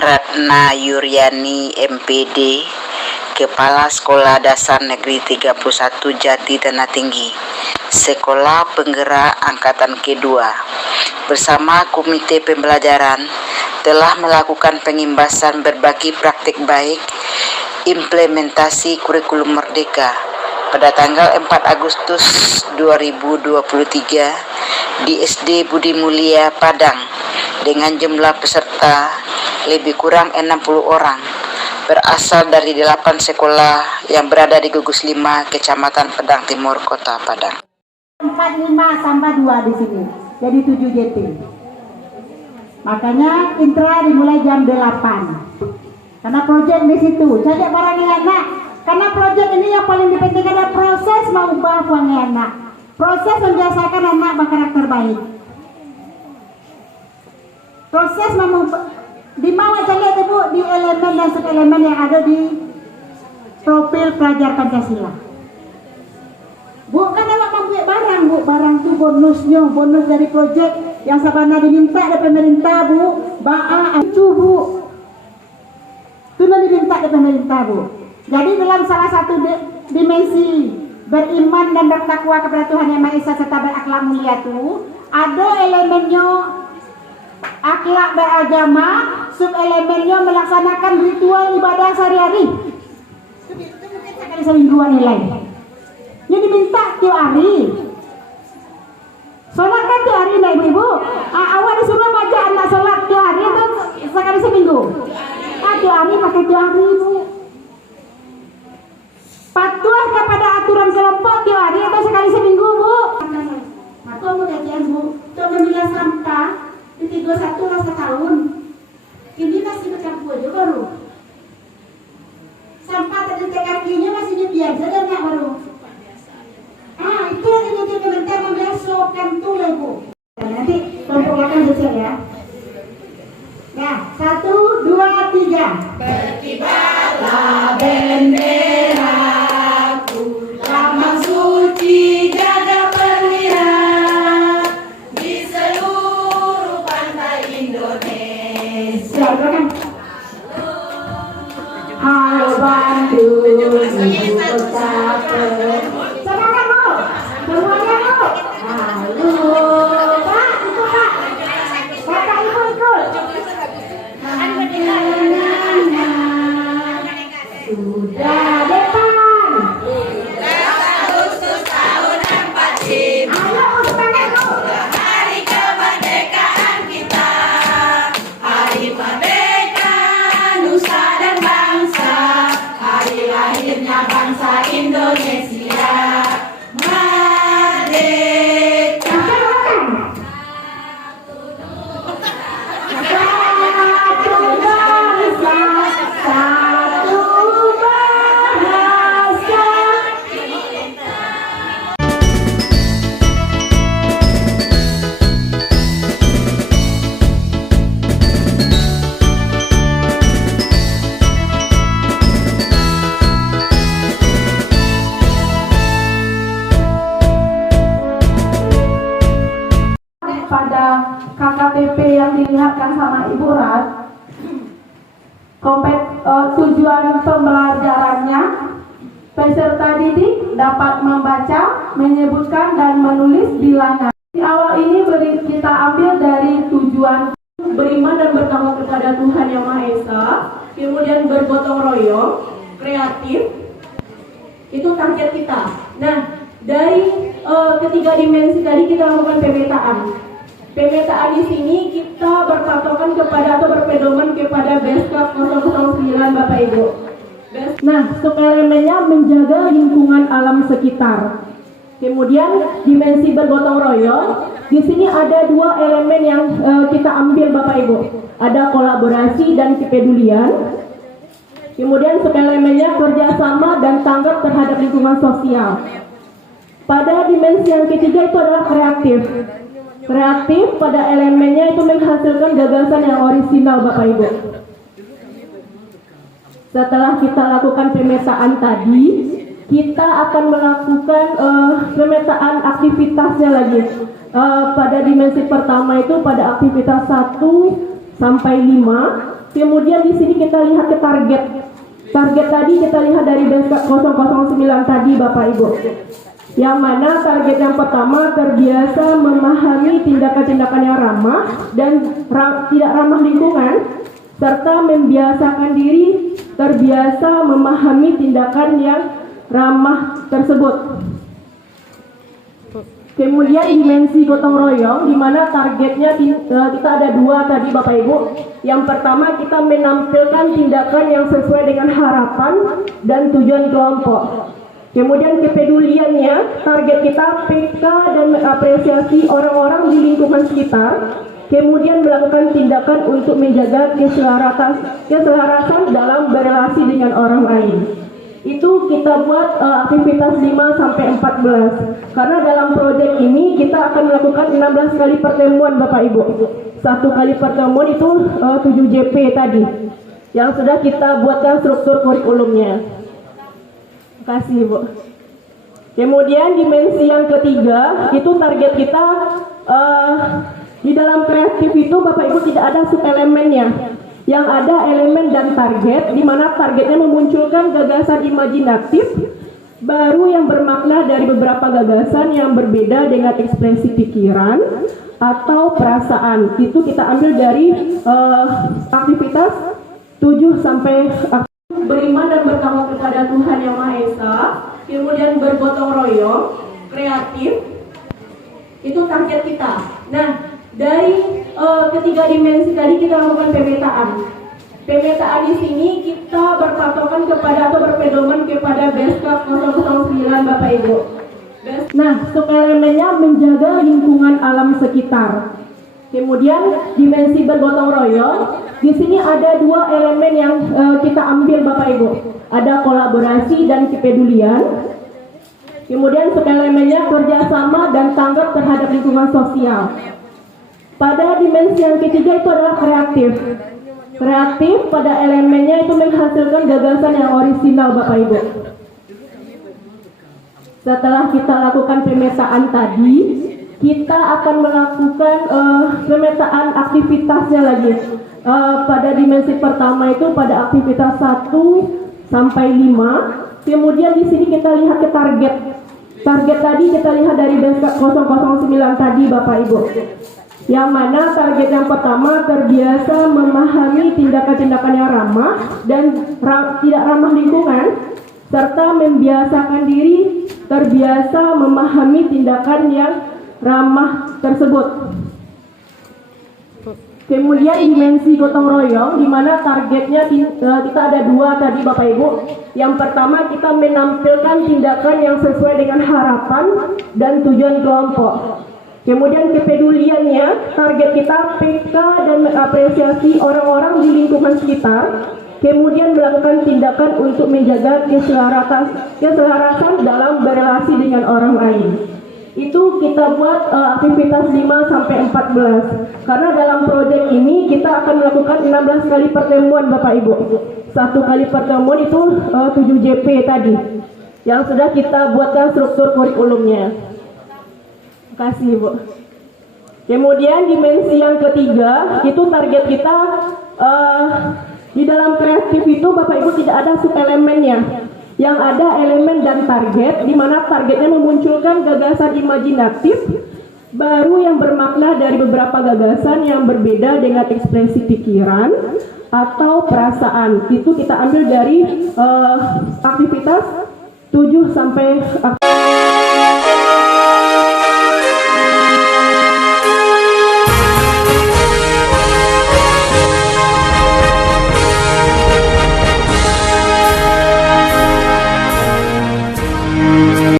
Ratna Yuryani MPD, Kepala Sekolah Dasar Negeri 31 Jati Tanah Tinggi, Sekolah Penggerak Angkatan Kedua, bersama Komite Pembelajaran telah melakukan pengimbasan berbagi praktik baik implementasi kurikulum Merdeka pada tanggal 4 Agustus 2023 di SD Budi Mulia Padang dengan jumlah peserta lebih kurang 60 orang berasal dari 8 sekolah yang berada di Gugus 5, Kecamatan Padang Timur, Kota Padang. 45 tambah 2 di sini, jadi 7 JT. Makanya intra dimulai jam 8. Karena proyek di situ, jadi barang yang enak. Karena proyek ini yang paling dipenting adalah proses mengubah uang anak, proses membiasakan anak berkarakter baik. Proses di mana saja itu Bu, di elemen dan subelemen yang ada di profil pelajar Pancasila. Bu, kan awak membuat barang Bu, barang itu bonusnya, bonus dari proyek yang sabana diminta dari pemerintah Bu, ba'a itu Bu, itu diminta dari pemerintah Bu. Jadi dalam salah satu dimensi beriman dan bertakwa kepada Tuhan Yang Maha Esa serta berakhlak mulia itu ada elemennya akhlak beragama, subelemennya melaksanakan ritual ibadah sehari-hari. Itu mungkin sekali semingguan nilai. Ini diminta tiap hari. Sholat kan tiap hari nih ibu. Awak disuruh baca anak sholat tiap hari itu sekali seminggu. Tiap hari pakai tiap hari ibu. Patuh kepada aturan kelompok tiap hari atau sekali seminggu Bu. Aku mau kajian Bu. Untuk memilah sampah di 31 rasa tahun. Ini masih bercampur aja baru. Sampah tadi kakinya masih biasa dan nggak baru. Itu yang nanti pemerintah membesokkan tuh Bu. Nanti kelompok akan besok ya. Nah, 1, 2, 3. Berkibarlah bendera. Halo Bandung, ibu kota semangat Bu, semuanya Bu. Halo Pak, itu Pak, Bapak Ibu ikut. Sudah depan. Agustus tahun 45. Ayo semangat Bu. Hari kemerdekaan kita, hari merdeka nusa dan bangsa, hari lahirnya bangsa Indonesia merdeka. Satu bangsa, satu bahasa. Pada KKTP yang dilihatkan sama Ibu Rat, tujuan pembelajarannya peserta didik dapat membaca, menyebutkan dan menulis bilangan. Di awal ini kita ambil dari tujuan beriman dan bertakwa kepada Tuhan Yang Maha Esa, kemudian bergotong royong, kreatif, itu target kita. Nah, dari ketiga dimensi tadi kita lakukan pemetaan. Pemetaan di sini kita berpatokan kepada atau berpedoman kepada Beskap 009 Bapak Ibu. Nah, subelemennya menjaga lingkungan alam sekitar. Kemudian dimensi bergotong royong. Di sini ada 2 elemen yang kita ambil Bapak Ibu. Ada kolaborasi dan kepedulian. Kemudian subelemennya kerjasama dan tanggap terhadap lingkungan sosial. Pada dimensi yang ketiga itu adalah kreatif. Kreatif pada elemennya itu menghasilkan gagasan yang orisinal Bapak Ibu. Setelah kita lakukan pemetaan tadi, kita akan melakukan pemetaan aktivitasnya lagi. Pada dimensi pertama itu pada aktivitas 1 sampai 5 Kemudian di sini kita lihat ke target. Target tadi kita lihat dari BSK 009 tadi Bapak Ibu. Yang mana target yang pertama terbiasa memahami tindakan-tindakan yang ramah dan tidak ramah lingkungan, serta membiasakan diri terbiasa memahami tindakan yang ramah tersebut. Kemudian dimensi gotong royong, di mana targetnya kita ada dua tadi Bapak Ibu. Yang pertama kita menampilkan tindakan yang sesuai dengan harapan dan tujuan kelompok. Kemudian kepeduliannya, target kita peka dan mengapresiasi orang-orang di lingkungan sekitar. Kemudian melakukan tindakan untuk menjaga keselarasan dalam berrelasi dengan orang lain. Itu kita buat aktivitas 5 sampai 14. Karena dalam proyek ini kita akan melakukan 16 kali pertemuan Bapak Ibu. Satu kali pertemuan itu 7 JP tadi yang sudah kita buatkan struktur kurikulumnya. Terima kasih Bu. Kemudian dimensi yang ketiga itu target kita di dalam kreatif itu Bapak Ibu tidak ada subelemennya. Yang ada elemen dan target, di mana targetnya memunculkan gagasan imajinatif baru yang bermakna dari beberapa gagasan yang berbeda dengan ekspresi pikiran atau perasaan. Itu kita ambil dari aktivitas 7 sampai beriman dan bertanggung kepada Tuhan Yang Maha Esa, kemudian bergotong royong, kreatif, itu target kita. Nah, dari ketiga dimensi tadi kita lakukan pemetaan. Pemetaan di sini kita berpatokan kepada atau berpedoman kepada BSK 009 Bapak Ibu. Nah, subelemennya menjaga lingkungan alam sekitar. Kemudian dimensi bergotong royong, di sini ada dua elemen yang kita ambil Bapak Ibu. Ada kolaborasi dan kepedulian. Kemudian subelemennya kerjasama dan tanggap terhadap lingkungan sosial. Pada dimensi yang ketiga itu adalah kreatif. Kreatif pada elemennya itu menghasilkan gagasan yang orisinal Bapak Ibu. Setelah kita lakukan pemetaan tadi, kita akan melakukan pemetaan aktivitasnya lagi. Pada dimensi pertama itu pada aktivitas 1 sampai 5. Kemudian di sini kita lihat ke target. Target tadi kita lihat dari BSK 009 tadi Bapak Ibu. Yang mana target yang pertama terbiasa memahami tindakan-tindakan yang ramah dan tidak ramah lingkungan, serta membiasakan diri terbiasa memahami tindakan yang ramah tersebut. Kemudian dimensi gotong royong, di mana targetnya kita ada dua tadi Bapak Ibu. Yang pertama kita menampilkan tindakan yang sesuai dengan harapan dan tujuan kelompok. Kemudian kepeduliannya, target kita peka dan mengapresiasi orang-orang di lingkungan sekitar. Kemudian melakukan tindakan untuk menjaga keselarasan dalam berrelasi dengan orang lain. Itu kita buat aktivitas 5 sampai 14. Karena dalam proyek ini kita akan melakukan 16 kali pertemuan Bapak Ibu. Satu kali pertemuan itu 7 JP tadi yang sudah kita buatkan struktur kurikulumnya. Terima kasih Bu. Kemudian dimensi yang ketiga itu target kita di dalam kreatif itu Bapak Ibu tidak ada subelemennya. Yang ada elemen dan target, di mana targetnya memunculkan gagasan imajinatif baru yang bermakna dari beberapa gagasan yang berbeda dengan ekspresi pikiran atau perasaan. Itu kita ambil dari aktivitas 7 sampai